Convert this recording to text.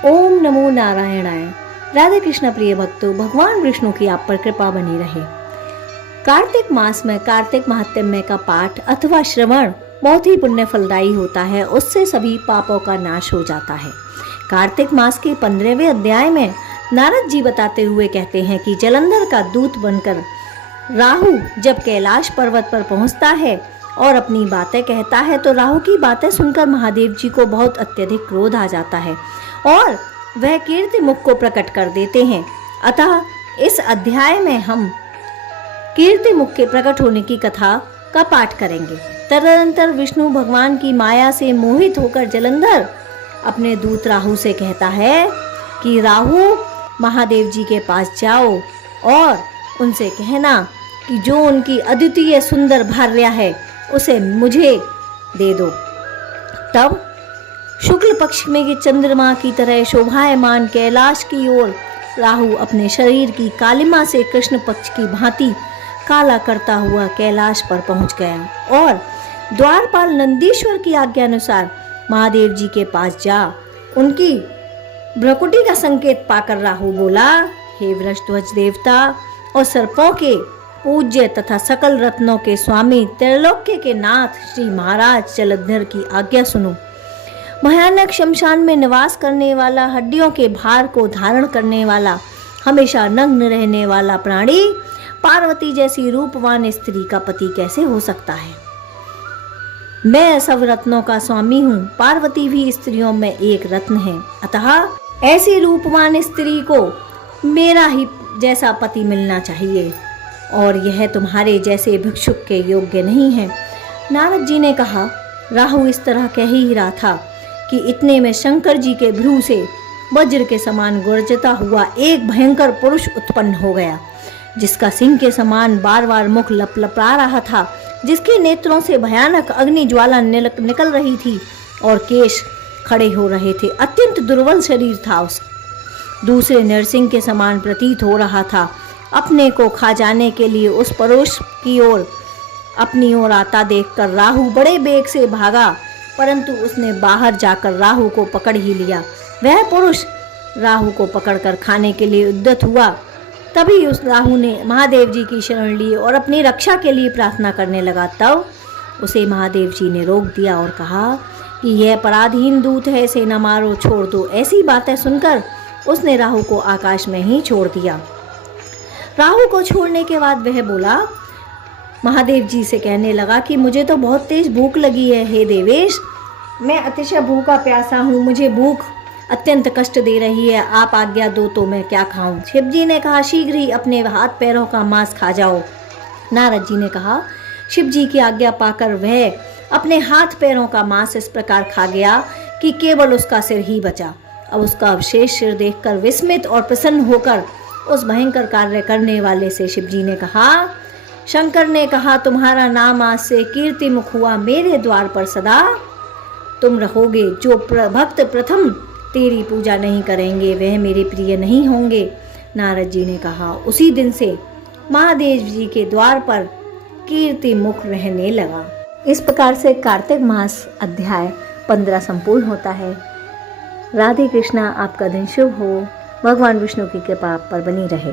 ओम नमो नारायणाय। राधे कृष्ण प्रिय भक्तों, भगवान विष्णु की आप पर कृपा बनी रहे। कार्तिक मास में कार्तिक महात्म्य का पाठ अथवा श्रवण बहुत ही पुण्य फलदायी होता है। उससे सभी पापों का नाश हो जाता है। कार्तिक मास के 15वें अध्याय में नारद जी बताते हुए कहते हैं कि जलंधर का दूत बनकर राहु जब कैलाश पर्वत पर पहुंचता है और अपनी बातें कहता है तो राहु की बातें सुनकर महादेव जी को बहुत अत्यधिक क्रोध आ जाता है और वह कीर्ति मुख को प्रकट कर देते हैं। अतः इस अध्याय में हम कीर्ति मुख के प्रकट होने की कथा का पाठ करेंगे। तदनंतर विष्णु भगवान की माया से मोहित होकर जलंधर अपने दूत राहु से कहता है कि राहु, महादेव जी के पास जाओ और उनसे कहना कि जो उनकी अद्वितीय सुंदर भार्या है उसे मुझे दे दो। तब शुक्ल पक्ष में के चंद्रमा की तरह शोभायमान कैलाश की ओर राहु अपने शरीर की कालिमा से कृष्ण पक्ष की भांति काला करता हुआ कैलाश पर पहुंच गया और द्वारपाल नंदीश्वर की आज्ञा अनुसार महादेव जी के पास जा उनकी भ्रकुटी का संकेत पाकर राहु बोला, हे वृषध्वज देवता और सर्पों के पूज्य तथा सकल रत्नों के स्वामी त्रैलोक्य के नाथ श्री महाराज जलंधर की आज्ञा सुनो। भयानक शमशान में निवास करने वाला, हड्डियों के भार को धारण करने वाला, हमेशा नग्न रहने वाला प्राणी पार्वती जैसी रूपवान स्त्री का पति कैसे हो सकता है? मैं सब रत्नों का स्वामी हूँ। पार्वती भी स्त्रियों में एक रत्न है। अतः ऐसी रूपवान स्त्री को मेरा ही जैसा पति मिलना चाहिए और यह तुम्हारे जैसे भिक्षुक के योग्य नहीं है। नारद जी ने कहा, राहु इस तरह कह ही रहा था कि इतने में शंकर जी के भ्रू से वज्र के समान गरजता हुआ एक भयंकर पुरुष उत्पन्न हो गया, जिसका सिंह के समान बार बार मुख लपलपा रहा था, जिसके नेत्रों से भयानक अग्नि ज्वाला निकल रही थी और केश खड़े हो रहे थे। अत्यंत दुर्बल शरीर था। उस दूसरे नरसिंह के समान प्रतीत हो रहा था। अपने को खा जाने के लिए उस पुरुष की ओर अपनी ओर आता देखकर राहु बड़े बेग से भागा, परंतु उसने बाहर जाकर राहु को पकड़ ही लिया। वह पुरुष राहु को पकड़कर खाने के लिए उद्यत हुआ। तभी उस राहु ने महादेव जी की शरण ली और अपनी रक्षा के लिए प्रार्थना करने लगा। तब उसे महादेव जी ने रोक दिया और कहा कि यह पराधीन दूत है, इसे न मारो, छोड़ दो। ऐसी बातें सुनकर उसने राहु को आकाश में ही छोड़ दिया। राहु को छोड़ने के बाद वह बोला, महादेव जी से कहने लगा कि मुझे तो बहुत तेज भूख लगी है। हे देवेश, मैं अतिशय भूखा प्यासा हूँ। मुझे भूख अत्यंत कष्ट दे रही है। आप आज्ञा दो तो मैं क्या खाऊं? शिव जी ने कहा, शीघ्र ही अपने हाथ पैरों का मांस खा जाओ। नारद जी ने कहा, शिव जी की आज्ञा पाकर वह अपने हाथ पैरों का मांस इस प्रकार खा गया कि केवल उसका सिर ही बचा। अब उसका अवशेष सिर देखकर विस्मित और प्रसन्न होकर उस भयंकर कार्य करने वाले से शिव जी ने कहा, शंकर ने कहा, तुम्हारा नाम आज से कीर्ति मुख हुआ। मेरे द्वार पर सदा तुम रहोगे। जो भक्त प्रथम तेरी पूजा नहीं करेंगे वह मेरे प्रिय नहीं होंगे। नारद जी ने कहा, उसी दिन से महादेव जी के द्वार पर कीर्ति मुख रहने लगा। इस प्रकार से कार्तिक मास अध्याय 15 संपूर्ण होता है। राधे कृष्णा, आपका दिन शुभ हो। भगवान विष्णु की कृपा आप पर बनी रहे।